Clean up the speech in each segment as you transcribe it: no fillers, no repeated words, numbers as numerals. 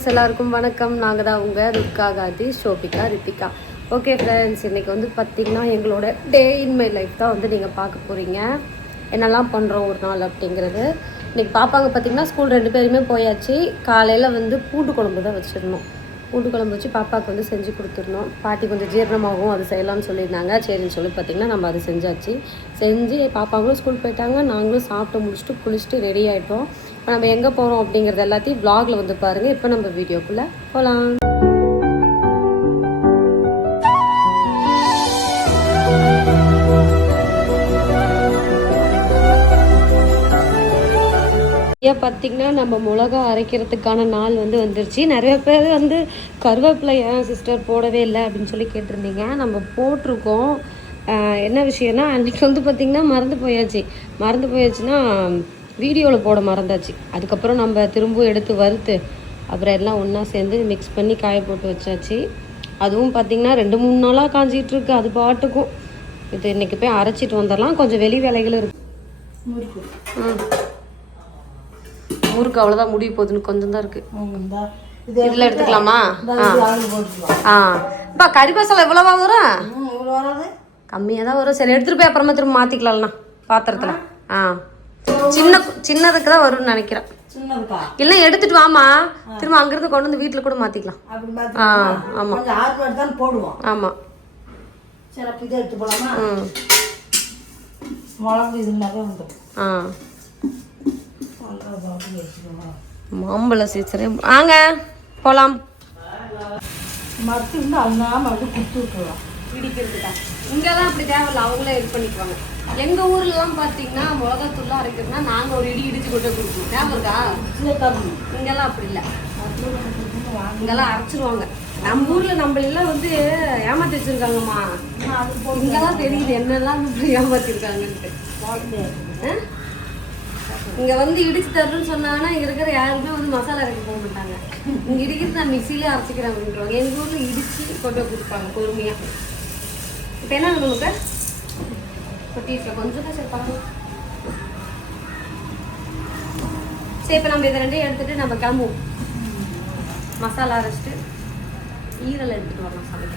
Friends எல்லாருக்கும் வணக்கம். நாங்கள் தான் உங்கள் துர்கா காதி ஷோபிகா ரித்திகா. ஓகே ஃப்ரெண்ட்ஸ், இன்றைக்கி வந்து பார்த்திங்கன்னா எங்களோட டே இன் மை லைஃப் தான் வந்து நீங்கள் பார்க்க போகிறீங்க. என்னெல்லாம் பண்ணுறோம் ஒரு நாள் அப்படிங்கிறது. இன்றைக்கி பாப்பாங்க பார்த்திங்கன்னா ஸ்கூல் 2 பேருமே போயாச்சு. காலையில் வந்து பூண்டு குழம்பு தான் வச்சிடணும். பூண்டு குழம்பு வச்சு பாப்பாவுக்கு வந்து செஞ்சு கொடுத்துடணும். பாட்டி கொஞ்சம் ஜீரணமாகவும் அது செய்யலாம்னு சொல்லியிருந்தாங்க. சரின்னு சொல்லி பார்த்திங்கன்னா நம்ம அதை செஞ்சாச்சு. செஞ்சு பாப்பாங்களும் ஸ்கூல் போயிட்டாங்க. நாங்களும் சாப்பிட்டு முடிச்சுட்டு குளிச்சுட்டு ரெடி ஆகிட்டோம். இப்போ நம்ம எங்கே போகிறோம் அப்படிங்கிறது எல்லாத்தையும் வ்ளாகில் வந்து பாருங்கள். இப்போ நம்ம வீடியோக்குள்ளே போகலாம். பார்த்திங்கன்னா நம்ம மிளகா அரைக்கிறதுக்கான நாள் வந்து வந்துருச்சு. நிறைய பேர் வந்து கருவேப்பிலை ஏன் சிஸ்டர் போடவே இல்லை அப்படின்னு சொல்லி கேட்டிருந்தீங்க. நம்ம போட்டிருக்கோம். என்ன விஷயம்னா அன்றைக்கி வந்து பார்த்திங்கன்னா மறந்து போயாச்சுன்னா வீடியோவில் போட மறந்தாச்சு. அதுக்கப்புறம் நம்ம திரும்ப எடுத்து வறுத்து அப்புறம் எல்லாம் ஒன்றா சேர்ந்து மிக்ஸ் பண்ணி காய போட்டு வச்சாச்சு. அதுவும் பார்த்திங்கன்னா 2-3 நாளாக காஞ்சிகிட்ருக்கு. அது பாட்டுக்கும் இது இன்றைக்கி போய் அரைச்சிட்டு வந்துடலாம். கொஞ்சம் வெளி வேலைகளும் இருக்குது. ஊருக்கு அவ்வளோதான் முடிய போகுதுன்னு கொஞ்சம் தான் இருக்குது. இதில் எடுத்துக்கலாமா? இப்போ கறி மசாலா எவ்வளோவா வரும்? கம்மியாக தான் வரும். சரி, எடுத்துகிட்டு போய் அப்புறமா திரும்ப மாற்றிக்கலாம்ண்ணா பாத்திரத்தில். சின்னதுக்கு தான் வரும்னு நினைக்கிறேன். இல்லை எடுத்துட்டு வாமா, திரும்ப அங்கிருந்து கொண்டு வந்து வீட்டில் கூட மாற்றிக்கலாம். ஆமாம் ஆமாம். மாம்பழ சீசனே வாங்க போகலாம். இங்கெல்லாம் அப்படி தேவையில்ல, அவங்களே இது பண்ணிக்குவாங்க. எங்க ஊர்லாம் பாத்தீங்கன்னா மிளகாத்தூள்லாம் அரைக்கிறதுனா நாங்க ஒரு இடிச்சு கொண்டு கொடுப்போம். தேவை இருக்கா? இங்கெல்லாம் அப்படி இல்லை, இங்கெல்லாம் அரைச்சிருவாங்க. நம்ம ஊர்ல நம்ம எல்லாம் வந்து ஏமாத்தி வச்சிருக்காங்கம்மா. இங்கெல்லாம் தெரியுது என்னெல்லாம் ஏமாத்திருக்காங்கன்ட்டு. இங்க வந்து இடிச்சு தருன்னு சொன்னாங்கன்னா இங்க இருக்கிற யாருமே வந்து மசாலா அரைக்க போக மாட்டாங்க. இங்க இடிக்கிறது நான் மிக்சிலே அரைச்சிக்கிறேன் அப்படின்றவாங்க. எங்க ஊர்ல இடிச்சு கொண்டு கொடுப்பாங்க பொறுமையா. இப்போ என்ன உங்களுக்கு கொட்டிட்டு கொஞ்சம் தான் சேர்ப்பாங்க. சரி, இப்போ நம்ம இதை 2 எடுத்துட்டு நம்ம கிளம்புவோம். மசாலா அரைச்சிட்டு ஈரல் எடுத்துட்டு வரலாம் சமைக்க.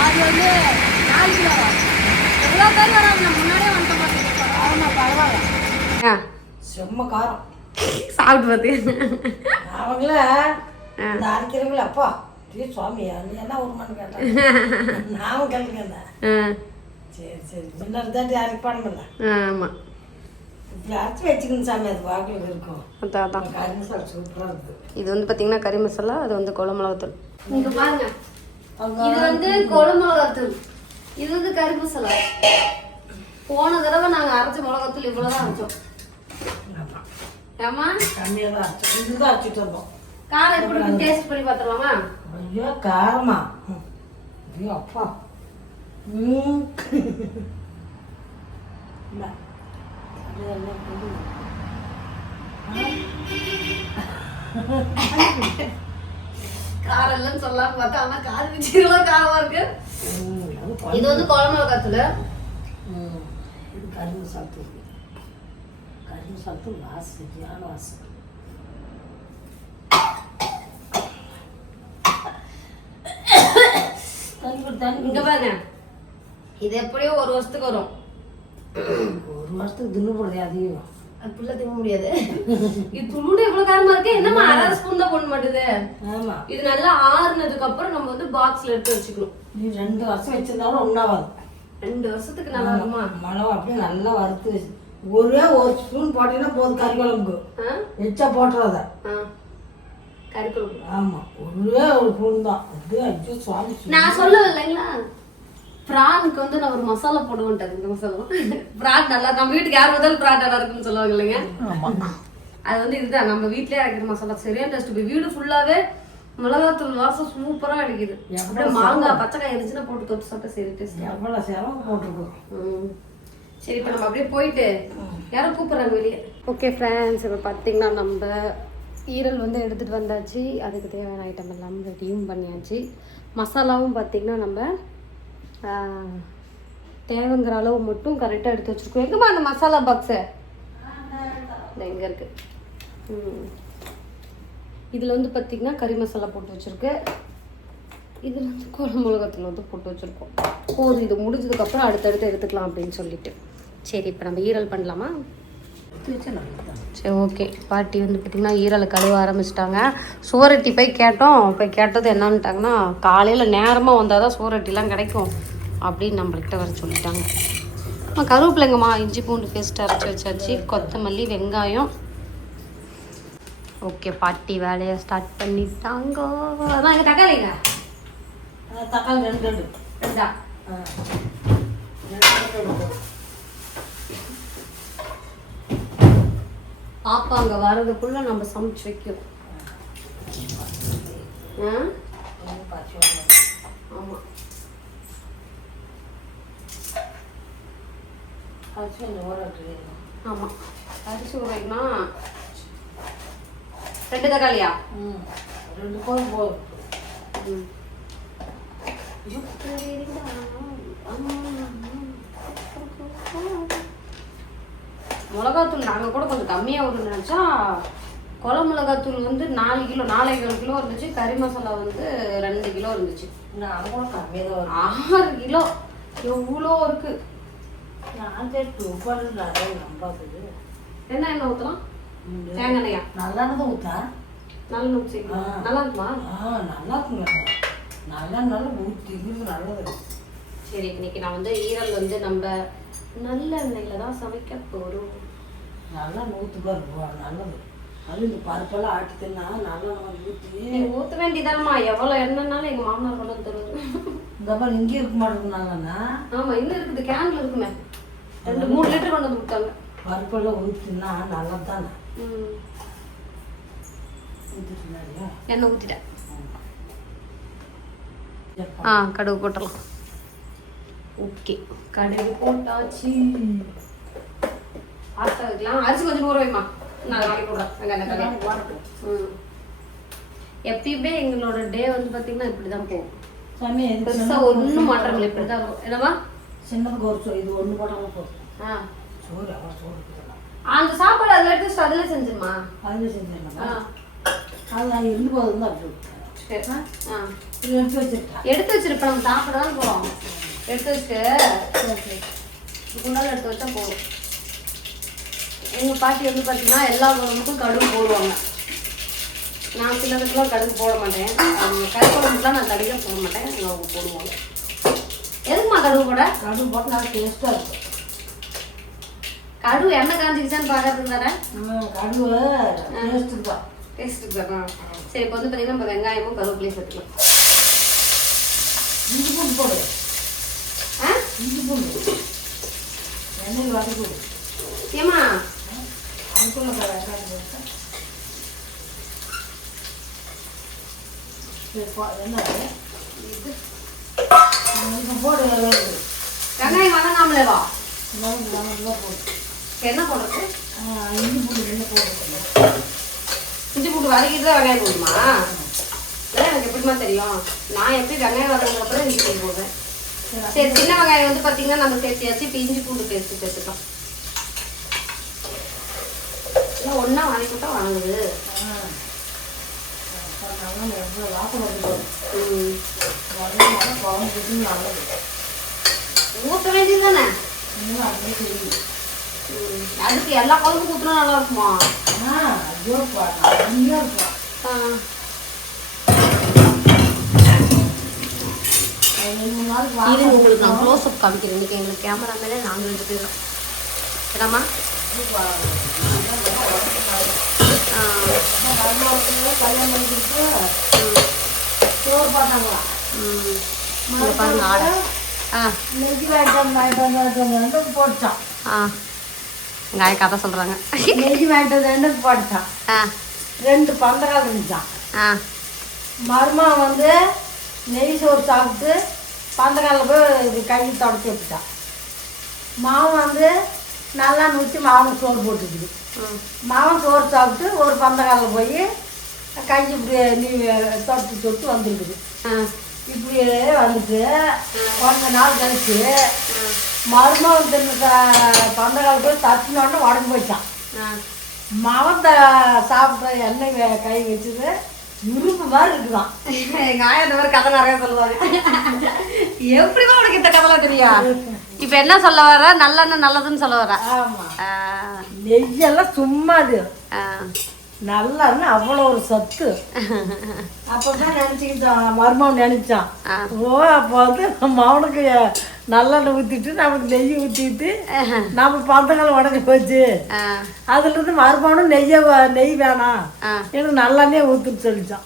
அது வந்து 4 கிலோ வரும். எவ்வளோ பேர் வராங்க, நான் முன்னாடியே வந்துட்ட மாட்டேன். ஆமாம், பரவாயில்ல. செம்ம காரம் சாப்பிட்டு பார்த்தேன். அவங்கள அரைக்கிறவங்கள அப்பா சுவாமியா நீ என்ன ஒரு மணி கேட்டேன். நானும் கேளுங்க. சரி சரி, முன்னாடி தாண்டி அரைப்பானுங்கள. ஆமாம், இப்படி அரைச்சி வச்சுக்கணும் சாமி. அது வாக்கில் இருக்கும். அதான் கறி மசாலா சூப்பராக இருக்குது. இது வந்து பார்த்தீங்கன்னா கறி மசாலா, அது வந்து குழம்பு மிளகாத்தூள். நீங்கள் பாருங்க, இது வந்து குழம்பு மிளகாத்தூள், இது வந்து கறி மசாலா. போன தடவை நாங்கள் அரைச்ச மிளகாத்தூள் இவ்வளோதான் அரைச்சோம். ஏமா கம்மியாக தான் அரைச்சோம். இதுதான் அரைச்சிட்டு வந்தோம். காரம் எப்படி டேஸ்ட் பண்ணி பார்த்துடலாமா? ஐயோ காரமா, ஐயோ அப்பா. காரம் இல்லைன்னு சொல்லலாம் பார்த்தா ஆனால் காரம் வச்சுக்கலாம் காரமாக இருக்கு. இது வந்து குழம்பு மிளகாத்தூள். இது கறி மசாலத்தூள். கறி மசாலத்தூள் வாசனையான வாசனை. இங்க பாருங்க, இது எப்படியோ ஒரு வருஷத்துக்கு வரும். ஒரு வருஷத்துக்கு தின்னு போடுறது அதிகம். அப்படிலாம் திங்க முடியாது. இது துளுண்டு எவ்வளவு காரமா இருக்கு. என்னமா அரை ஸ்பூன் தான் போட மாட்டுது. ஆமா, இது நல்லா ஆறுனதுக்கு அப்புறம் நம்ம வந்து பாக்ஸ்ல எடுத்து வச்சுக்கணும். நீ 2 வருஷம் வச்சிருந்தாலும் ஒன்றாவாது. 2 வருஷத்துக்கு நல்லா இருக்குமா? மிளகா அப்படியே நல்லா வறுத்து ஒரே ஒரு ஸ்பூன் போட்டீங்கன்னா போதும் கறி குழம்புக்கு. எச்சா போட்டுறத கறி குழம்பு. ஆமா, ஒரே ஒரு ஸ்பூன் தான். அது ஐயோ சுவாமி, நான் சொல்லவே இல்லைங்களா, பிரானுக்கு வந்து நான் ஒரு மசாலா போடுவேன்ட்டேன். இந்த மசாலா பிரான் நல்லா, நம்ம வீட்டுக்கு யார் வந்தாலும் பிரான் நல்லா இருக்குன்னு சொல்லுவாங்க இல்லைங்க. அது வந்து இதுதான் நம்ம வீட்லயே அரைக்கிற மசாலா. சரியான டேஸ்ட். இப்போ வீடு ஃபுல்லாவே மிளகாத்தூள் வாசம் சூப்பரா அடிக்குது. அப்படியே மாங்காய் பச்சைக்காய் இருந்துச்சுன்னா போட்டு தொட்டு சாப்பிட்டா சரி டேஸ்ட். எவ்வளோ செலவு போட்டிருக்கோம். சரி, இப்போ நம்ம அப்படியே போயிட்டு யாரும் கூப்பிட்றாங்க வெளியே. ஓகே ஃப்ரெண்ட்ஸ், இப்போ பார்த்தீங்கன்னா நம்ம ஈரல் வந்து எடுத்துகிட்டு வந்தாச்சு. அதுக்கு தேவையான ஐட்டம் எல்லாம் ரெடியும் பண்ணியாச்சு. மசாலாவும் பார்த்திங்கன்னா நம்ம தேவைங்கிற அளவு மட்டும் கரெக்டாக எடுத்து வச்சுருக்கோம். எங்கேம்மா அந்த மசாலா பாக்ஸு? இது எங்கே இருக்குது? இதில் வந்து பார்த்திங்கன்னா கறி மசாலா போட்டு வச்சுருக்கு. இதில் வந்து குழம்பு மிளகாத்தூள் வந்து போட்டு வச்சுருக்கோம். போதும், இது முடிஞ்சதுக்கப்புறம் அடுத்தடுத்து எடுத்துக்கலாம் அப்படின்னு சொல்லிட்டு. சரி, இப்போ நம்ம ஈரல் பண்ணலாமா? சரி, ஓகே. பாட்டி வந்து பார்த்திங்கன்னா ஈரலை கழுவ ஆரம்பிச்சிட்டாங்க. சுவரொட்டி போய் கேட்டோம். போய் கேட்டது என்னன்னுட்டாங்கன்னா, காலையில் நேரமாக வந்தால் தான் சுவரொட்டிலாம் கிடைக்கும் அப்படின்னு நம்மள்கிட்ட வர சொல்லிட்டாங்க. கருவேப்பிலைங்கம்மா, இஞ்சி பூண்டு பேஸ்ட் அரைச்சி வச்சாச்சு. கொத்தமல்லி, வெங்காயம். ஓகே, பாட்டி வேலையை ஸ்டார்ட் பண்ணிட்டாங்க. அதான் எங்கள் தக்காளிங்க. தக்காளி 2 ரெண்டா? பாப்பா அங்கே வர்றதுக்குள்ள நம்ம சமைச்சு வைக்கிறோம். ஆமாம், ஆமாம். அரிசி ஊறவைக்குமா? 2 தக்காளியா? 2 போதும். மிளகாத்தூள் நாங்கள் கூட கொஞ்சம் கம்மியாக வரும்னு நினச்சா, குழம்பு மிளகாத்தூள் வந்து 4 கிலோ 4,5 கிலோ இருந்துச்சு. கறி மசாலா வந்து 2 கிலோ இருந்துச்சு. நான் கூட கம்மியாக தான் வரும். 6 கிலோ எவ்வளோ இருக்கு. நான் நிறைய நம்பாது. என்ன எண்ணெய் ஊற்றலாம்? தேங்காய் எண்ணெயா? நல்லா தான் ஊற்றா. நல்ல ஊற்றிக்கலாம். நல்லா இருக்குமா? நல்லா இருக்குங்க. நல்லா ஊற்றி நல்லது. சரி, இன்னைக்கு நான் வந்து ஈரல் வந்து நம்ம நல்ல எண்ணெயில் தான் சமைக்க போகிறோம். நல்லா ஊற்றுப்பா நல்லது. அது இந்த பருப்பெல்லாம் ஆட்டி தின்னா நல்லா ஊற்றி ஊற்ற வேண்டியதானம்மா. எவ்வளோ எண்ணெய்னாலும் எங்கள் மாமனார் கொண்டு வந்து தருவாங்க. இந்த மாதிரி இங்கே இருக்க மாட்டேங்குதுனாங்கண்ணா. ஆமாம், இன்னும் இருக்குது. கேனில் இருக்குமே. 2-3 லிட்டர் கொண்டு வந்து கொடுத்தாங்க. பருப்பெல்லாம் ஊற்றினா நல்லது தானே. எண்ணெய் ஊற்றிட்டேன். கடுகு போட்டலாம். ஓகே, கடுகு போட்டாச்சு. பாஸ்தா வைக்கலாம். அரிசி கொஞ்சம் ஊற வைமா. நான் வாங்கி போடுறேன். எப்பயுமே எங்களோட டே வந்து பார்த்தீங்கன்னா இப்படி தான் போகும். பெருசாக ஒன்றும் மாற்றம் இல்லை. இப்படி தான் இருக்கும். என்னவா? சின்னதுக்கு ஒரு இது 1 போட்டாலும் போதும். சோறு அந்த சாப்பாடு அதில் எடுத்து அதில் செஞ்சிருமா? அதில் செஞ்சிடலாமா? அது நான் இருந்து போதும் தான் அப்படி எடுத்து வச்சிருக்கேன். எடுத்து வச்சிருப்பேன். நம்ம சாப்பிட தான் போகிறோம். எடுத்து வச்சுட்டு குண்டால் எடுத்து வச்சா போதும். எங்கள் பாட்டி வந்து பார்த்தீங்கன்னா எல்லா குழம்புக்கும் கடுகு போடுவாங்க. நான் சிலதுக்கெல்லாம் கடுகு போட மாட்டேன். அவங்க கறி குழம்புக்குலாம் நான் கடுகே போட மாட்டேன். அவங்க போடுவாங்க. எதுக்குமா கடுகு போட? கடுகு போட்டு நல்லா டேஸ்ட்டாக இருக்கும். கடுகு எண்ணெய் காஞ்சிக்கிச்சான்னு பார்க்கறதுக்கு தானே. கடுகு டேஸ்ட்டுக்கு தான். டேஸ்ட்டுக்கு தான். சரி, இப்போ வந்து பார்த்தீங்கன்னா நம்ம வெங்காயமும் கருவேப்பிலையும் சேர்த்துக்கலாம். இஞ்சி பூண்டு போடு. இஞ்சி பூண்டு எண்ணெய் வதக்கி போடு. ஏமா அதுக்குள்ள வெங்காயம் என்ன இது இப்போ போடு. வெங்காயம் வதங்காமலே வா. போடு. என்ன போடுறது? இஞ்சி பூண்டு என்ன போடுறது? இஞ்சி பூண்டு வதக்கிட்டு தான் வெங்காயம் போடுமா? இதெல்லாம் எனக்கு எப்படிமா தெரியும்? நான் எப்படி வெங்காயம் வதங்கின அப்புறம் இஞ்சி பூண்டு போடுவேன். சரி, சின்ன வெங்காயம் வந்து பார்த்தீங்கன்னா நம்ம சேர்த்தியாச்சு. இப்போ இஞ்சி பூண்டு பேஸ்ட் சேர்த்துக்கலாம். இல்லை ஒன்றா வதக்கிட்டா வணங்குது. எவ்வளோ வாசம் வருது. நல்லது. ஊற்ற வேண்டியது தானே? அதுவே தெரியும். அதுக்கு எல்லா குழம்பும் ஊற்றினா நல்லா இருக்குமா? ஐயோ இருக்கும். இது உங்களுக்கு நான் க்ளோஸ் அப் காமிக்கிறேன். இன்னைக்கு எங்களுக்கு கேமரா மேலே நாங்கள் 2 பேரும் என்னம்மா கல்யாணம் பண்ணிக்கிட்டு சோறு பார்த்தாங்களா? பாருங்க ஆடை. நெஞ்சு வாங்கிட்டு போட்டான். எங்கள் கதை சொல்கிறாங்க. நெஞ்சு வாங்கிட்டு போட்டான். 2 பந்தக்கால் இருந்துச்சான். மருமகன் வந்து நெய் சோறு சாப்பிட்டு பந்தக்காலில் போய் கை தொடச்சி விட்டுட்டான். மாவன் வந்து நல்லா நூற்றி மாவனுக்கு சோறு போட்டுக்குது. மாவன் சோறு சாப்பிட்டு ஒரு பந்தக்காலில் போய் கை இப்படி நீ தொட்டு தொட்டு வந்துருக்குது. இப்படியே வந்துட்டு கொஞ்ச நாள் கழிச்சு மருமகன் தின்னு பந்தக்கால் போய் தட்டினோடனே உடம்பு போயிட்டான். மவன் சாப்பிட்ட எண்ணெய் கை வச்சுது இரும்பு மாதிரி இருக்குதான். எங்கள் ஆயா இந்த மாதிரி கதை நிறைய சொல்லுவாங்க. எப்படிமா உனக்கு இந்த கதைலாம் தெரியும்? இப்போ என்ன சொல்ல வர? நல்லெண்ணெய் நல்லதுன்னு சொல்ல வர? ஆமாம். நெய்யெல்லாம் சும்மா அது நல்லன்னு அவ்வளோ ஒரு சத்து. அப்பதான் நினைச்சுக்கிட்டான் மருமகன் நினைச்சான். அப்போ வந்து மவனுக்கு நல்லெண்ணெய் ஊற்றிட்டு நமக்கு நெய் ஊற்றிட்டு நம்ம பந்தங்கள் உடஞ்சி போச்சு. அதுல இருந்து மருமகனும் நெய் வேணாம் எனக்கு நல்லெண்ணெய் ஊற்றுன்னு சொல்லிச்சான்.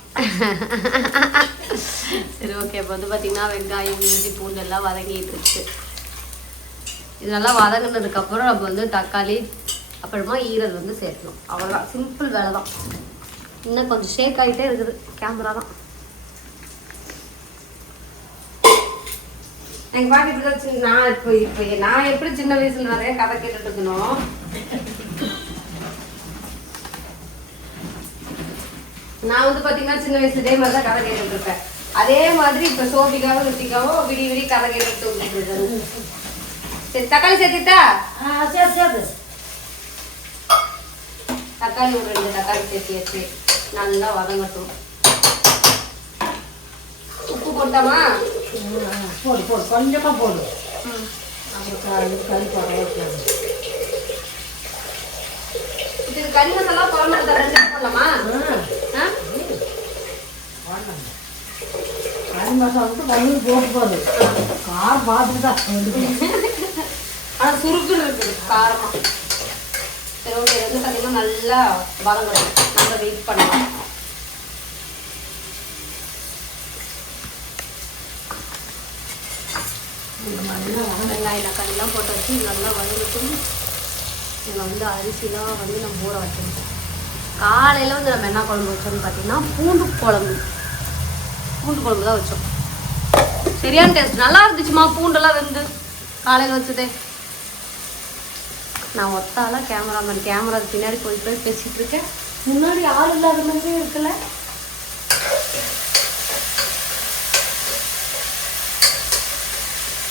சரி, ஓகே. இப்போ வந்து பார்த்தீங்கன்னா வெங்காயம் இஞ்சி பூண்டு எல்லாம் வதங்கிட்டு இருக்கு. இது நல்லா வதங்கினதுக்கப்புறம் நம்ம வந்து தக்காளி அப்புறமா ஈரல் வந்து சேர்க்கணும். அவ்வளோதான், சிம்பிள் வேலை தான். இன்னும் கொஞ்சம் ஷேக் ஆகிட்டே இருக்குது கேமரா தான். எங்கள் பாட்டி இப்படி தான். நான் இப்போ நான் எப்படி சின்ன வயசுல நிறைய கதை கேட்டுட்டு இருக்கணும். நான் வந்து பார்த்தீங்கன்னா சின்ன வயசுல இதே மாதிரி தான் கதை கேட்டுட்டு இருப்பேன். அதே மாதிரி இப்போ சோபிகாவும் ருத்திகாவும் விடி கதை கேட்டுட்டு இருக்காங்க. சரி, தக்காளி சேர்த்துட்டா? சரி. தக்காளி ஒரு 2 தக்காளி சேர்த்தியாச்சு. நல்லா வதங்கட்டும். உப்பு போட்டாமா? போடு கொஞ்சமாக போடு. கறி போடுறது இது கறி மசாலா குழம்பு 2 போடலாமா? கறி மசாலா வந்து வயிறு போட்டு போகுது. கார் பார்த்துட்டு தான். ஆனால் சுருக்குன்னு இருக்குது காரமாக. சரி, ஓகே. வந்து பார்த்தீங்கன்னா நல்லா வதங்கணும். நல்லா வெயிட் பண்ணலாம். வெங்காயம் தக்காளிலாம் போட்டு வச்சு நல்லா வதங்கிட்டு இதில் வந்து அரிசிலாம் வந்து நம்ம ஊற வச்சுருக்கோம். காலையில் வந்து நம்ம என்ன குழம்பு வச்சோம்னு பார்த்தீங்கன்னா பூண்டு குழம்பு தான் வச்சோம். சரியான டேஸ்ட், நல்லா இருந்துச்சுமா. பூண்டெல்லாம் வெந்து காலையில் வச்சதே. நான் ஒத்தாலாம் கேமரா பின்னாடி போய் பேசிகிட்டு இருக்கேன். முன்னாடி ஆள் இல்லாத மாதிரி இருக்குல்ல.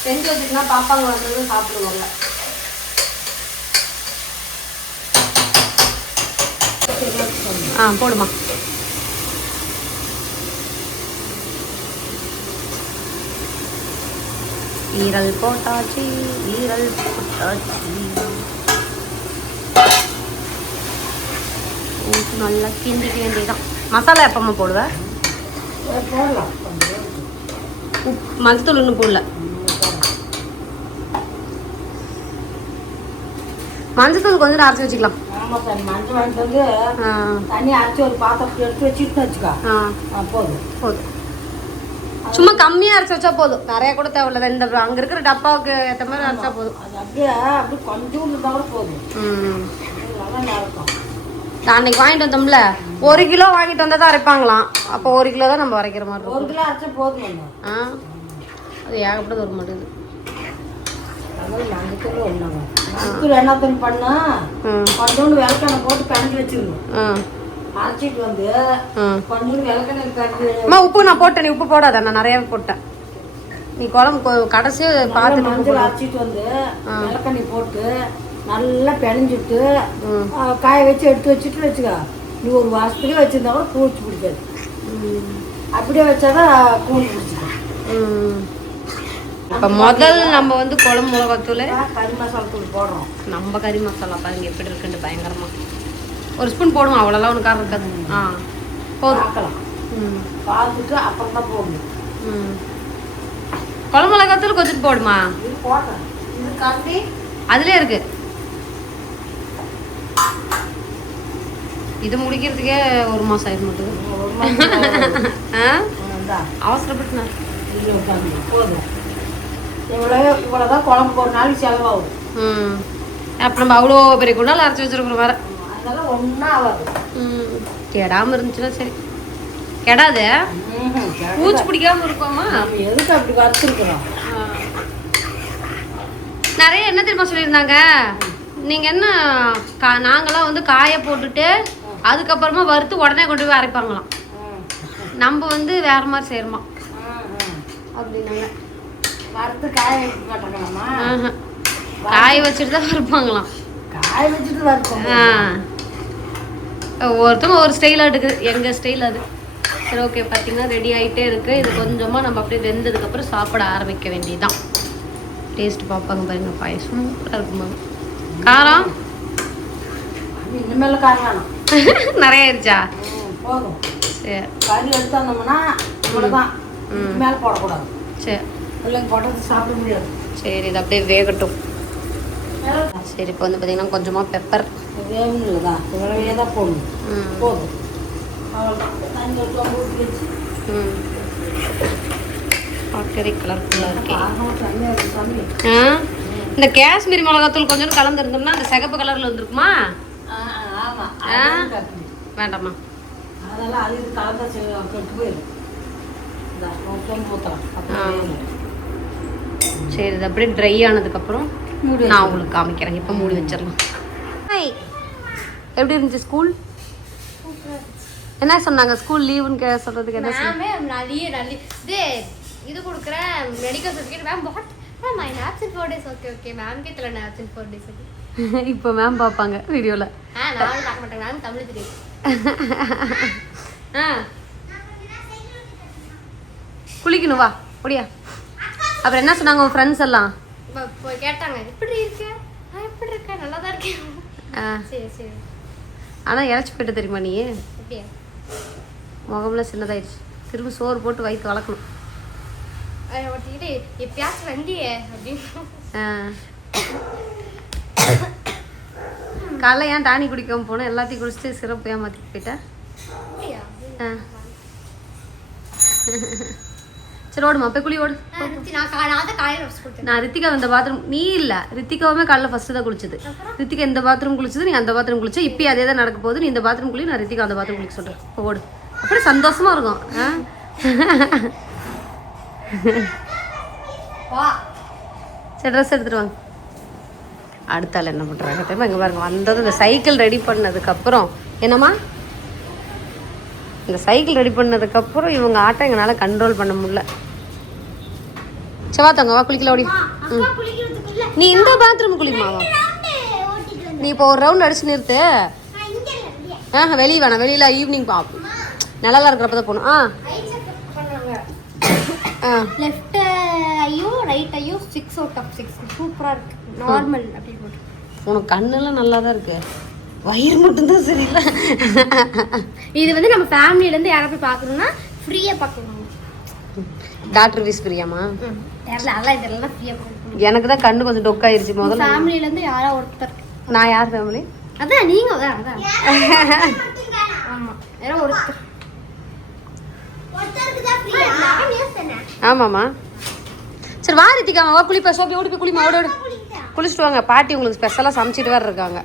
செஞ்சு வச்சுட்டுனா பாப்பாங்க வந்தது சாப்பிடுவாங்க. போடுமா. ஈரல் போட்டாச்சு. நல்லா கிண்டிக்க வேண்டியதான். மசாலா எப்பமா போடுவேன்? போடலாம். மஞ்சத்தூள் ஒன்றும் போடல. மஞ்சத்தூள் கொஞ்சம் அரைச்சி வச்சுக்கலாம். ஆமாம் சார். மஞ்சள் வாங்கிட்டு வந்து தண்ணி அரைச்சி ஒரு பாத்திரத்தை எடுத்து வச்சுட்டு வச்சுக்கோ. போதும். சும்மா கம்மியாக அரைச்சி வச்சா போதும். நிறைய கூட தேவையில்ல. இந்த அங்கே இருக்கிற டப்பாவுக்கு ஏற்ற மாதிரி அரைச்சா போதும். அது அப்படியே கொஞ்சம் இருந்தால் கூட போதும். நல்லா இருக்கும். நான் அன்னைக்கு வாங்கிட்டு வந்தோம்ல, 1 கிலோ வாங்கிட்டு வந்தால் தான் அரைப்பாங்களாம். அப்போ 1 கிலோ தான் நம்ம அரைக்கிற மாதிரி இருக்கும். 1 கிலோ அரைச்சா போதும். அது ஏகப்பட்டது வர மாட்டேங்குது. மஞ்சத்தூள் என்னத்தூள் பண்ணா கொஞ்சோண்டு விளக்கெண்ணெய் போட்டு கலந்து வச்சிருக்கணும். அரைச்சிட்டு வந்து கொஞ்சோண்டு விளக்கெண்ணெய் கலந்து. அம்மா உப்பு நான் போட்டேன், நீ உப்பு போடாத, நான் நிறைய போட்டேன். நீ குழம்பு கடைசியா பார்த்து மஞ்சள் அரைச்சிட்டு வந்து விளக்கெண்ணெய் போட்டு நல்லா பிணைஞ்சிட்டு காய வச்சு எடுத்து வச்சுட்டு வச்சுக்க. நீ ஒரு வாசத்துலேயே வச்சிருந்தா கூட பூச்சி பிடிக்காது. அப்படியே வச்சாதான் பூச்சி பிடிச்சிக்கும். இப்போ முதல் நம்ம வந்து குழம்பு மிளகாத்தூள் கறி மசாலா தூள் போடுறோம். நம்ம கறி மசாலா பாருங்க எப்படி இருக்குன்னு பயங்கரமா. ஒரு ஸ்பூன் போடுவோம், அவ்வளோலாம் ஒன்று காரம் இருக்காது. பார்க்கலாம். பார்த்துட்டு அப்புறம் தான் போடணும். குழம்பு மிளகாத்தூள் கொஞ்சம் போடுமா? இது போட்டேன். இது கட்டி அதுலேயே இருக்கு. இது முடிக்கிறதுக்கே ஒரு மாதம் ஆயிரம் மட்டும். அவசரப்பட்டு போதும். இவ்வளோதான் குழம்பு ஒரு நாளைக்கு செலவாகும். அப்போ நம்ம அவ்வளோ பெரிய குண்டால் அரைச்சி வச்சிருக்கிறோம் வேற. அதனால ஒன்றும் ஆகாது. கெடாமல் இருந்துச்சுன்னா சரி. கெடாது, பூச்சி பிடிக்காம இருக்கோமா? எதுக்கு அப்படி வறுத்துருக்குறோம்? நிறைய என்ன தெரியுமா சொல்லியிருந்தாங்க, நீங்கள் என்ன நாங்களாம் வந்து காய போட்டுட்டு அதுக்கப்புறமா வறுத்து உடனே கொண்டு போய் அரைப்பாங்களாம். நம்ம வந்து வேற மாதிரி செய்யறோமா அப்படின்னாங்க. வறுத்து காய வைக்க மாட்டாங்களாமா? காய வச்சுட்டு தான் வறுப்பாங்களாம். காய வச்சுட்டு வறுப்பாங்க. ஒவ்வொருத்தவங்க ஒரு ஸ்டைலாக இருக்குது. எங்கள் ஸ்டைல் அது. சரி, ஓகே. பார்த்தீங்கன்னா ரெடி ஆகிட்டே இருக்குது. இது கொஞ்சமாக நம்ம அப்படியே வெந்ததுக்கப்புறம் சாப்பிட ஆரம்பிக்க வேண்டியதுதான். டேஸ்ட் பார்ப்பாங்க பாருங்க. பாயசம் சூப்பராக இருக்குமாங்க. காரம் இனிமேல் காரம் வேணும். நிறைய ஆயிடுச்சா? போதும். சரி, கறி எடுத்தாந்தோம்னா இவ்வளோதான், மேலே போடக்கூடாது. சரி, பிள்ளைங்க போட்டது சாப்பிட முடியாது. சரி, இது அப்படியே வேகட்டும். சரி, இப்போ வந்து பார்த்தீங்கன்னா கொஞ்சமாக பெப்பர் வேகணும் இல்லைதா? இவ்வளவே தான் போடணும். போதும். அவ்வளோதான். தண்ணி ஊற்றி ஊற்றி வச்சு பார்க்கவே கலர்ஃபுல்லாக இருக்கே. இந்த காஷ்மீரி மிளகாத்தூள் கொஞ்சம் கலந்துருந்தோம்னா அந்த சிகப்பு கலரில் வந்துருக்குமா? வேண்டாமா? அதெல்லாம் அது கலந்தா கெட்டு போயிடும். சரி, இது அப்படியே ட்ரை ஆனதுக்கப்புறம் நான் உங்களுக்கு காமிக்கிறேன். இப்போ மூடி வச்சிடலாம். எப்படி இருந்துச்சு ஸ்கூல்? என்ன சொன்னாங்க ஸ்கூல் லீவுன்னு சொல்றதுக்கு? என்ன சொன்னாங்க? இது கொடுக்குறேன் medical certificate. Ma'am what? Ma'am I absent 4 days. Okay okay ma'am கேட்டல நான் ஆப்சென்ட் 4 days. இப்போ மேம் பார்ப்பாங்க வீடியோல. நான் பார்க்க மாட்டேன். மேம் தமிழ் தெரியும். குளிக்கணும் வா அப்படியா? அப்புறம் என்ன சொன்னாங்க உன் ஃப்ரெண்ட்ஸ் எல்லாம்? கேட்டாங்க எப்படி இருக்கு? எப்படி இருக்க? நல்லா தான் இருக்கேன். சரி சரி. ஆனால் இறச்சி போயிட்டு தெரியுமா நீ? அப்படியா? முகம்லாம் சின்னதாயிடுச்சு. திரும்ப சோறு போட்டு வயிற்று வளர்க்கணும். எப்பயாச்சும் வண்டியே அப்படின்னு. காலைல ஏன் டானி குடிக்காம போனேன்? எல்லாத்தையும் குடிச்சிட்டு சிறப்பு ஏமாத்திட்டு போயிட்டேன். சரி ஓடுமா போய் குளி ஓடு. நான் ரித்திகா இந்த பாத்ரூம் நீ இல்லை, ரித்திகாவுமே காலைல ஃபர்ஸ்ட் தான் குளிச்சது. ரித்திகா இந்த பாத்ரூம் குளிச்சது, நீ அந்த பாத்ரூம் குளிச்ச. இப்போ அதே தான் நடக்க போகுது. நீ இந்த பாத்ரூம் குளி, நான் ரித்திகா அந்த பாத்ரூம் குளிக்க சொல்கிறேன். ஓடு. அப்படியே சந்தோஷமா இருக்கும். சரி, ட்ரெஸ் எடுத்துட்டு வாங்க. அடுத்த ஆள் என்ன பண்ணுறாங்க தெரியுமா? இங்கே பாருங்க, வந்தது இந்த சைக்கிள் ரெடி பண்ணதுக்கப்புறம் என்னம்மா, இந்த சைக்கிள் ரெடி பண்ணதுக்கப்புறம் இவங்க ஆட்டம் எங்களால் கண்ட்ரோல் பண்ண முடியல. செவாத்தவங்க வா குளிக்கல ஓடி. நீ இந்த பாத்ரூம் குளிமாவா? நீ இப்போ ஒரு ரவுண்ட் அடிச்சு நிறுத்து. வெளியே வேணாம், வெளியில் ஈவினிங் பார்ப்போம். நல்லா இருக்கிறப்ப தான் போகணும். லெஃப்ட் ஐயோ ரைட் ஐயோ 6 out of 6 சூப்பரா இருக்கு. நார்மல் அப்படி போட்டு. உனக்கு கண்ணெல்லாம் நல்லா தான் இருக்கு, வயிறு மட்டும்தான் சரியில்லை. இது வந்து நம்ம ஃபேமிலில இருந்து யாரை போய் பார்க்கணும்னா ஃப்ரீயா பார்க்கலாம். டாக்டர் ஃபீஸ் ஃப்ரீயாமா? தெரியல, அதெல்லாம் இதெல்லாம் ஃப்ரீயா பார்க்கலாம். எனக்கு தான் கண்ணு கொஞ்சம் டொக்காயிருச்சு முதல்ல. ஃபேமிலில இருந்து யாரோ ஒருத்தர். நான் யார் ஃபேமிலி? அதான் நீங்க அதான். ஆமா, யாரோ ஒருத்தர். ஆமாம்மா. சரி வா ரித்திகாமா, வா குளிப்பா. சோப்பி ஓடி போய் குளிமா, ஓடு ஓடு குளிச்சுட்டு வாங்க. பாட்டி உங்களுக்கு ஸ்பெஷலாக சமைச்சிட்டு வேறு இருக்காங்க.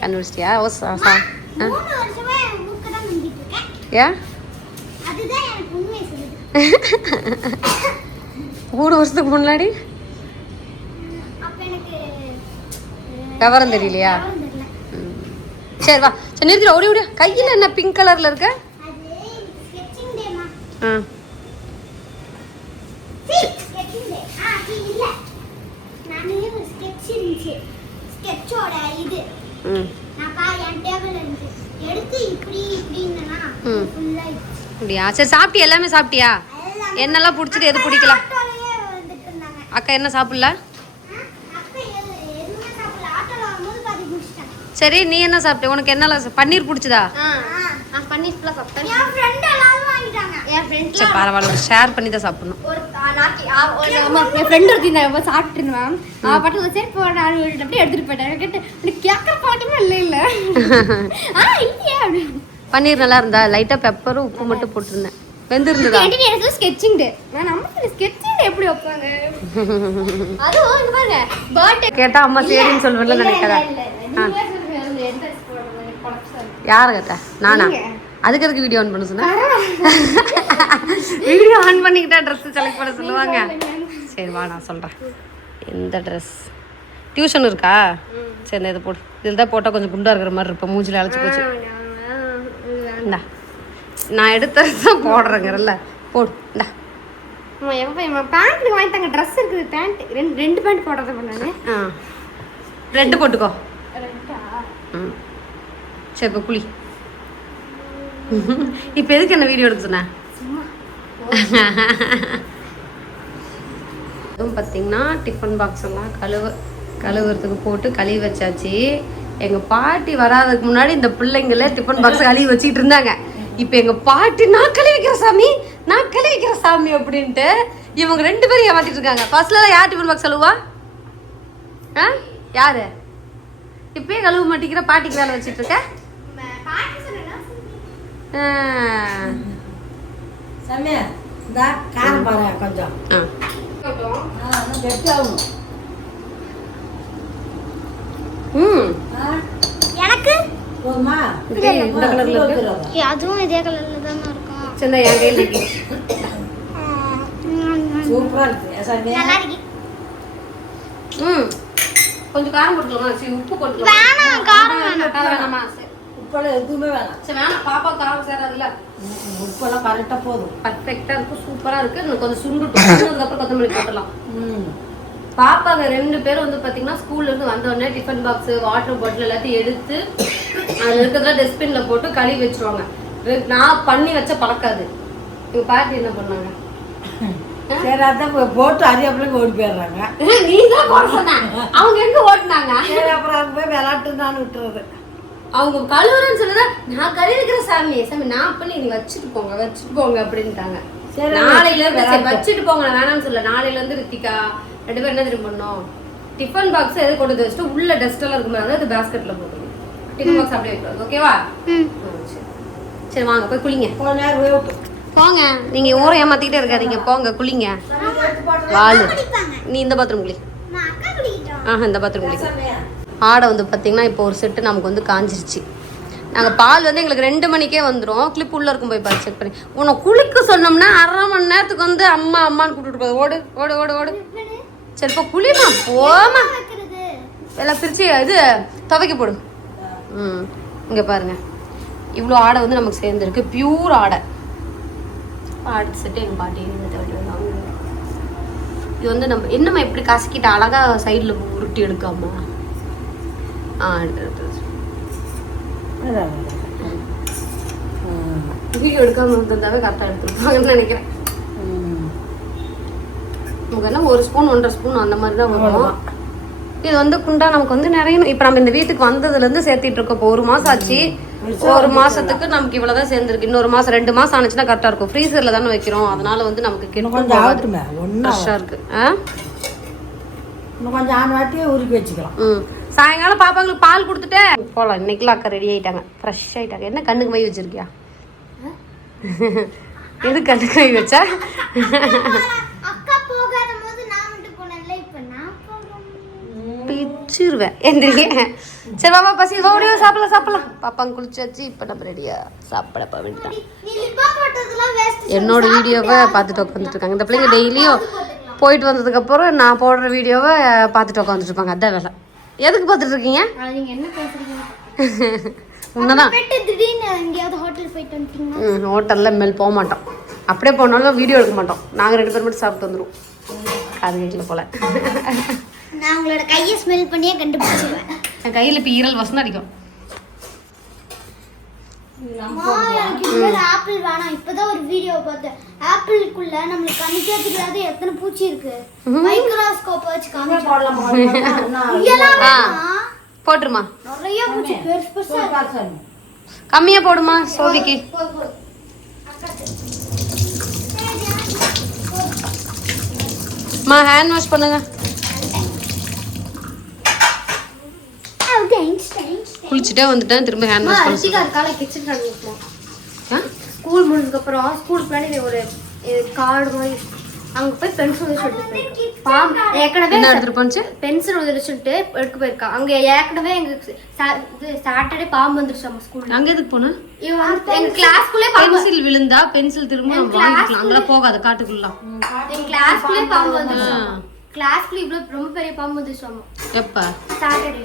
கண்டுபிடிச்சிட்டியா? ஓ ஏன் 3 வருஷத்துக்கு முன்னாடி அப்ப எனக்கு விவரம் தெரியலையா? விவரம் தெரியல. சரி வா, சரி நிறுத்தி ஓடி ஓடியா. கையில் என்ன பிங்க் கலர்ல இருக்க? அது ஸ்கெட்சிங் டேமா. ஆ ஸ்கெட்சிங் டே. இல்ல. நானே ஒரு ஸ்கெட்ச் இருந்துச்சு. ஸ்கெட்சோட இது. நான் என் டேபிள்ல இருந்துச்சு. எடுத்து இப்படின்னா ஃபுல்லா அப்படியா? சரி சாப்பிட்டியா? எல்லாமே சாப்பிட்டியா? என்னெல்லாம் பிடிச்சிட்டு எது பிடிக்கல? அக்கா என்ன சாப்பிடல? சரி நீ என்ன சாப்பிட்ட? உனக்கு என்னலாம் பன்னீர் பிடிச்சதா? பன்னீர் ஃபுல்லா சாப்பிட்டேன். என் ஃப்ரெண்ட் எல்லாரும் வாங்கிட்டாங்க. என் ஃப்ரெண்ட் சரி பரவாயில்ல, ஒரு ஷேர் பண்ணி தான் சாப்பிடணும். என் ஃப்ரெண்ட் ஒருத்தி சாப்பிட்டு இருந்தான். அவன் பட்டு சரி போ நான் அப்படியே எடுத்துட்டு போயிட்டேன். கேட்டு கேட்கற பாட்டுமே இல்லை இல்லை இல்லையா அப்படி. பன்னீர் நல்லா இருந்தா? லைட்டாக பெப்பரும் உப்பு மட்டும் போட்டிருந்தேன். வெந்திருந்ததா? எனக்கு ஸ்கெட்சிங் டே. நான் நம்ம ஸ்கெட்சிங் டே எப்படி வைப்பாங்க? அதுவும் இங்க பாருங்க பர்த்டே கேட்டா அம்மா சரின்னு சொல்லுவேன்ல நினைக்கிறேன். யாரை கேட்ட? நானா? அதுக்கு எதுக்கு வீடியோ ஆன் பண்ண சொன்னேன்? வீடியோ ஆன் பண்ணிக்கிட்டா ட்ரெஸ் செலக்ட் பண்ண சொல்லுவாங்க. சரி வா நான் சொல்கிறேன். எந்த ட்ரெஸ்? டியூஷன் இருக்கா? சரி இதை போடு. இதில் தான் போட்டால் கொஞ்சம் குண்டாக இருக்கிற மாதிரி இருப்பேன். மூஞ்சில் அழைச்சி போச்சு. இந்தா நான் எடுத்து தான் போடுறேங்கிறல்ல, போடு. இந்தா பேண்ட் வாங்கிட்டாங்க. ட்ரெஸ் இருக்குது. பேண்ட் ரெண்டு பேண்ட் போடுறது பண்ணானே. ரெட்டு போட்டுக்கோ. சரி இப்போ குளி. இப்போ எதுக்கு என்ன வீடியோ எடுக்க சொன்னேன்? அதுவும் பார்த்தீங்கன்னா டிஃபன் பாக்ஸ் எல்லாம் கழுவுறதுக்கு போட்டு கழுவி வச்சாச்சு. எங்கள் பாட்டி வராதுக்கு முன்னாடி இந்த பிள்ளைங்கள டிஃபன் பாக்ஸ் கழுவி வச்சுக்கிட்டு இருந்தாங்க. இப்போ எங்கள் பாட்டி நான் கழுவிக்கிற சாமி அப்படின்ட்டு இவங்க 2 பேரும் ஏமாத்திட்டு இருக்காங்க. ஃபர்ஸ்ட்ல யார் டிஃபன் பாக்ஸ் கழுவா? யாரு? இப்பயே கழுவ மாட்டேங்கிற, பாட்டிக்கு வேலை வச்சுட்டு இருக்க. சமயா இந்த காரம் பாரு கொஞ்சம். எனக்கு போதுமா? இந்த கலர்ல இருக்கு. அதுவும் இதே கலர்ல தான் இருக்கும். சரி என் கையில் இருக்கு. சூப்பரா இருக்கு சமயா. நல்லா இருக்கு. கொஞ்சம் காரம் போட்டுக்கலாமா? சரி உப்பு போட்டுக்கலாம். வேணாம் காரம் வேணாமா? உப்பெல்லாம் எதுவுமே வேணாம். சரி வேணாம், பாப்பா காரம் சேராதுல்ல. உப்பெல்லாம் கரெக்டாக போதும். பர்ஃபெக்டாக இருக்கும், சூப்பராக இருக்குது. இன்னும் கொஞ்சம் சுண்டுட்டு அதுக்கப்புறம் கொத்தமல்லி போட்டுடலாம். பாப்பாங்க 2 பேரும் வந்து பார்த்தீங்கன்னா ஸ்கூல்லேருந்து வந்தோடனே டிஃபன் பாக்ஸு வாட்டர் பாட்டில் எல்லாத்தையும் எடுத்து அதில் இருக்கிறதெல்லாம் டஸ்ட்பினில் போட்டு கழுவி வச்சுருவாங்க. நான் பண்ணி வச்ச பழக்காது. எங்கள் பாட்டி என்ன பண்ணாங்க? சரி அதான் போட்டு அறியாப்பிள்ளைங்க ஓடி போயிடுறாங்க. நீ தான் போட சொன்ன, அவங்க எங்கே ஓட்டினாங்க? சரி அப்புறம் அவங்க போய் விளாட்டுன்னு விட்டுறது. அவங்க கழுவுறேன்னு சொல்லுதா, நான் கழுவிக்கிற சாமி நான் பண்ணி நீ வச்சுட்டு போங்க அப்படின்ட்டாங்க. நாளையில இருந்து வச்சுட்டு போங்க, நான் வேணாம்னு சொல்ல. நாளையில இருந்து ரித்திகா 2 பேரும் என்ன தெரியும் பண்ணோம், டிஃபன் பாக்ஸ் எது கொண்டு வச்சுட்டு உள்ள டஸ்ட் எல்லாம் இருக்கும், அது பேஸ்கெட்ல போட்டுருங்க. டிஃபன் பாக்ஸ் அப்படியே வைக்கிறது. ஓகேவா? சரி வாங்க போய் குளிங்க. போங்க, நீங்க ஓரம் ஏமாத்திக்கிட்டே இருக்காதீங்க. போங்க குளிங்க. வாழு நீ இந்த பாத்ரூம் குளி. இந்த பாத்ரூம் குளி. ஆடை வந்து பார்த்தீங்கன்னா இப்போ ஒரு செட்டு நமக்கு வந்து காஞ்சிருச்சு. நாங்கள் பால் வந்து எங்களுக்கு 2 மணிக்கே வந்துடும். கிளிப் உள்ளே இருக்கும், போய் பாரு செக் பண்ணி. உன்னை குளிக்க சொன்னோம்னா 1/2 மணி நேரத்துக்கு வந்து அம்மான்னு கூப்பிட்டு போகுது. ஓடு ஓடு ஓடு ஓடு. சரி இப்போ குளிமா, போமா. எல்லாம் பிரிச்சு இது துவைக்க போடு. இங்கே பாருங்க, இவ்வளோ ஆடை வந்து நமக்கு சேர்ந்துருக்கு. பியூர் ஆடை. ஆடை செட்டு எங்கள் பாட்டி இது வந்து நம்ம என்னம்மா இப்படி கசக்கிட்டு அழகாக சைடில் உருட்டி எடுக்காமா? வீடியோ எடுக்காம இருந்தாவே கரெக்டாக எடுத்துருப்பாங்கன்னு நினைக்கிறேன். நமக்கு எல்லாம் 1 ஸ்பூன் 1.5 ஸ்பூன் அந்த மாதிரி தான் வரும். இது வந்து குண்டா நமக்கு வந்து நிறைய. இப்போ நம்ம இந்த வீட்டுக்கு வந்ததுலேருந்து சேர்த்திட்டு இருக்கோம். இப்போ 1 மாதம் ஆச்சு. 1 மாசத்துக்கு நமக்கு இவ்வளோதான் சேர்ந்துருக்கு. இன்னொரு மாதம் 2 மாதம் ஆனிச்சுன்னா கரெக்டாக இருக்கும். ஃப்ரீசரில் தானே வைக்கிறோம், அதனால வந்து நமக்கு ஃப்ரெஷ்ஷாக இருக்கு. கொஞ்சம் ஆன வாட்டியே உருக்கி வச்சுக்கலாம். சாயங்காலம் பாப்பாங்களுக்கு பால் கொடுத்துட்டு போகலாம். இன்னைக்குலாம் அக்கா ரெடி ஆகிட்டாங்க, ஃப்ரெஷ் ஆகிட்டாங்க. என்ன கண்ணுக்கு மை வச்சிருக்கியா? எது கண்ணுக்கு மை வச்சா? பிச்சிருவேன் எந்திரிக்க. சரி பாப்பா பசி ஓடியோ சாப்பிடலாம். பாப்பாங்க குளிச்சாச்சு. இப்போ நம்ம ரெடியா சாப்பிட போவேன். என்னோட வீடியோவை பார்த்துட்டு உட்காந்துட்டு இருக்காங்க இந்த பிள்ளைங்க. டெய்லியும் போயிட்டு வந்ததுக்கப்புறம் நான் போடுற வீடியோவை பார்த்துட்டு உட்காந்துட்டு இருப்பாங்க. அதான் வேலை. எதுக்கு பார்த்துட்டு இருக்கீங்க? நீங்க என்ன பேசுறீங்க? உன்னதான் திடீர்னு எங்கேயாவது ஹோட்டல் போயிட்டு வந்துட்டீங்கன்னா ஹோட்டலில் இனிமேல் போக மாட்டோம். அப்படியே போனாலும் வீடியோ எடுக்க மாட்டோம். நாங்கள் 2 பேர் மட்டும் சாப்பிட்டு வந்துடுவோம். அது வீட்டில் போல நான் உங்களோட கையை ஸ்மெல் பண்ணியே கண்டுபிடிச்சிருவேன். என் கையில் இப்போ ஈரல் வசனம் அடிக்கும். ஆப்பிள் வேணாம். இப்பதான் ஒரு வீடியோ பார்த்தேன். ஆப்பிளுக்குள்ள நம்மளுக்கு கண்ணுக்கே தெரியாத எத்தனை பூச்சி இருக்கு. மைக்ரோஸ்கோப் வச்சு போட்டுருமா? நிறைய பூச்சி பெருசு பெருசா. கம்மியா போடுமா சோபிக்கு. ஹேண்ட் வாஷ் பண்ணுங்க. குளிச்சுட்டே வந்துட்டேன். திரும்ப ஹேண்ட் வாஷ் பண்ணுங்க. ஸ்கூல் முடிஞ்சதுக்கு அப்புறம் ஸ்கூலுக்கு முன்னாடி ஒரு கார்டு மாதிரி அங்க போய் பென்சில் வச்சு எடுத்து பாம்பு ஏற்கனவே என்ன எடுத்துட்டு போச்சு? பென்சில் வச்சுட்டு எடுக்க போயிருக்கா. அங்க ஏற்கனவே எங்க சாட்டர்டே பாம்பு வந்துருச்சு நம்ம ஸ்கூல்ல. அங்க எதுக்கு போன? எங்க கிளாஸ்க்குள்ளே பென்சில் விழுந்தா பென்சில் திரும்ப நம்ம வாங்கிக்கலாம். அங்கலாம் போகாத காட்டுக்குள்ள. எங்க கிளாஸ்க்குள்ளே பாம்பு வந்துருச்சு. கிளாஸ்க்குள்ள இவ்வளவு ரொம்ப பெரிய பாம்பு வந்துருச்சு. எப்ப? சாட்டர்டே.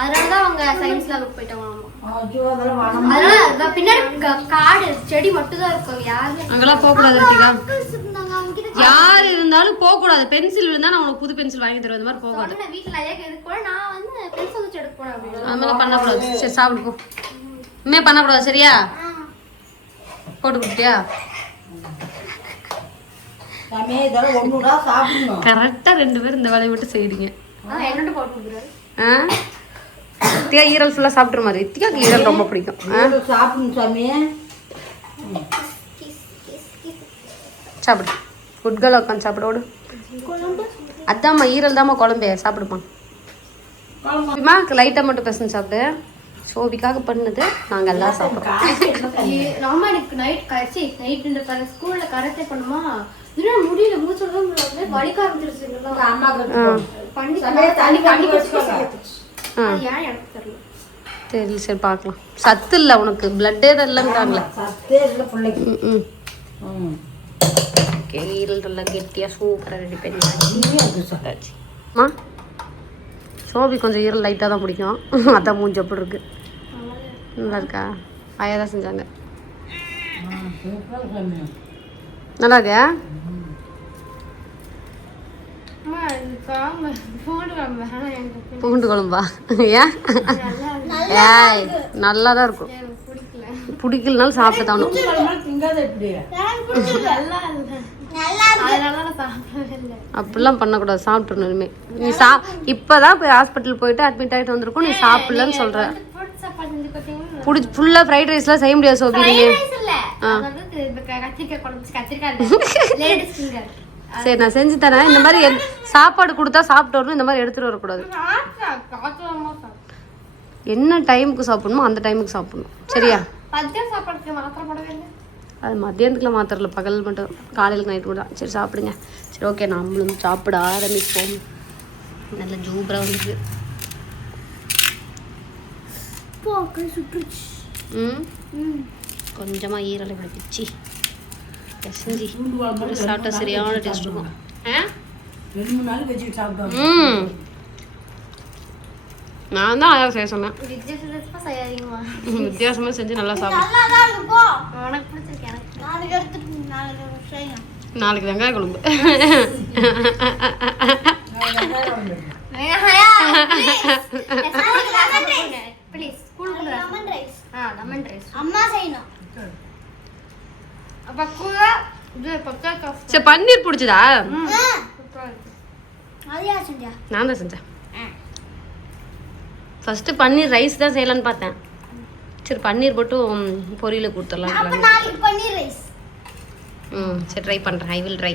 அதனாலதான் அவங்க சயின்ஸ் லேபுக்கு போயிட்டாங்க. அதனால பின்னாடி காடு செடி மட்டும் தான் இருக்கும். யாரு அங்கெல்லாம் போக கூடாது இருக்கீங்களா? யார் இருந்தாலும் போக கூடாது. பென்சில் விழுந்தா நான் உனக்கு புது பென்சில் வாங்கி தருவேன். இந்த மாதிரி போகாது. வீட்டுல கூட நான் வந்து பென்சில் வச்சு எடுக்க போறேன். அது மாதிரி பண்ணக்கூடாது. சரி சாப்பிடு போ. இனிமே பண்ணக்கூடாது சரியா? போட்டு கொடுத்தியா? கரெக்டா 2 பேரும் இந்த வேலையை மட்டும் செய்றீங்க. என்னோட போட்டு கொடுக்குறாரு. ரித்திகா ஈரல் ஃபுல்லா சாப்பிட்ற மாதிரி. ரித்திகாக்கு ஈரல் ரொம்ப பிடிக்கும். சாப்பிடணும் சாமி. சாப்பிடு. குட் கேர்ள் உட்காந்து சாப்பிடோடு. அதாம்மா ஈரல் தாம்மா குழம்பே. சாப்பிடுமா லைட்டாக மட்டும் பசங்க சாப்பிடு. சோபிக்காக பண்ணது நாங்கள் எல்லாம் சாப்பிடுறோம். எனக்கு நைட் ஸ்கூல்ல கரெக்டே பண்ணுமா முடியல. மூச்சு வலிக்க தெரியல. சரி பார்க்கலாம். சத்து இல்லை உனக்கு. பிளட்டே தான் இல்லைங்கிறாங்களே. ஓகே ஈரல் நல்லா கெட்டியாக சூப்பராக ரெடி பண்ணி. சோபி கொஞ்சம் ஈரல் லைட்டாக தான் பிடிக்கும். அதான் மூஞ்சி அப்படி இருக்கு. நல்லா இருக்கா? ஆயா தான் செஞ்சாங்க. நல்லா இருக்கா? பூண்டு குழம்பா? ஏன்? ஏய் நல்லா தான் இருக்கும். பிடிக்கலனாலும் சாப்பிட்டு தானும். அப்படிலாம் பண்ணக்கூடாது. சாப்பிட்டுருணும் இனிமே. நீ இப்போதான் போய் ஹாஸ்பிட்டல் போயிட்டு அட்மிட் ஆகிட்டு வந்திருக்கோம். நீ சாப்பிடலன்னு சொல்ற. பிடிச்சி ஃபுல்லாக ஃப்ரைட் ரைஸ்லாம் செய்ய முடியாது சோபி. சரி நான் செஞ்சு தரேன். இந்த மாதிரி சாப்பாடு கொடுத்தா சாப்பிட்டு வரணும். இந்த மாதிரி எடுத்துட்டு வரக்கூடாது. என்ன டைமுக்கு சாப்பிடணுமோ அந்த டைமுக்கு சாப்பிடணும் சரியா? அது மத்தியானத்துக்குலாம் மாத்திரல. பகல் மட்டும். காலையில் நைட்டு கூட. சரி சாப்பிடுங்க. சரி ஓகே நம்மளும் சாப்பிட ஆரம்பிப்போம். நல்ல ஜூபராக வந்துருக்கு. கொஞ்சமாக ஈரலை இப்படி பிச்சு செஞ்சு சாப்பிட்டா சரியான டேஸ்ட் இருக்கும். நான் தான் அழகாக செய்ய சொன்னேன். வித்தியாசமாக செஞ்சு நல்லா சாப்பிடும். நாளைக்கு வெங்காய குழம்பு. சரி பன்னீர் பிடிச்சதா? நான் தான் செஞ்சேன். ஃபர்ஸ்ட் பன்னீர் ரைஸ் தான் செய்யலான்னு பார்த்தேன். சரி பன்னீர் போட்டும் பொரியல கொடுத்துடலாம். சரி ட்ரை பண்ணுறேன். I will try.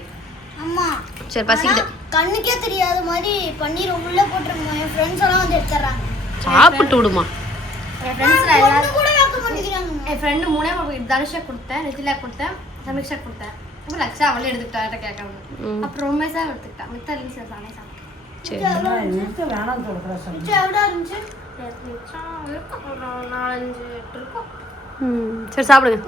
சரி பசிக்குது. கண்ணுக்கே தெரியாத மாதிரி பன்னீர் உள்ள போட்டுருங்க. என் ஃப்ரெண்ட்ஸ் எல்லாம் வந்து எடுத்துறாங்க. சாப்பிட்டு விடுமா? என் ஃப்ரெண்ட்ஸ்ல எல்லாரும் கூட வைக்க மாட்டேங்கிறாங்க. என் ஃப்ரெண்ட் மூணே தனுஷா கொடுத்தேன், நிதிலா கொடுத்தேன், சமீக்ஷா கொடுத்தேன். அப்ப லக்ஷா அவளே எடுத்துக்கிட்டா கேட்காம. அப்புறம் ரொம்பேசா எடுத்துக்கிட்டா. மித்த லிங்க்ஸ் நானே சாப்பிட்டேன். சரி வேணாம் சொல்றேன். எவ்வளோ இருந்துச்சு? இருக்கும் 4-5 இருக்கும். சரி சாப்பிடுங்க.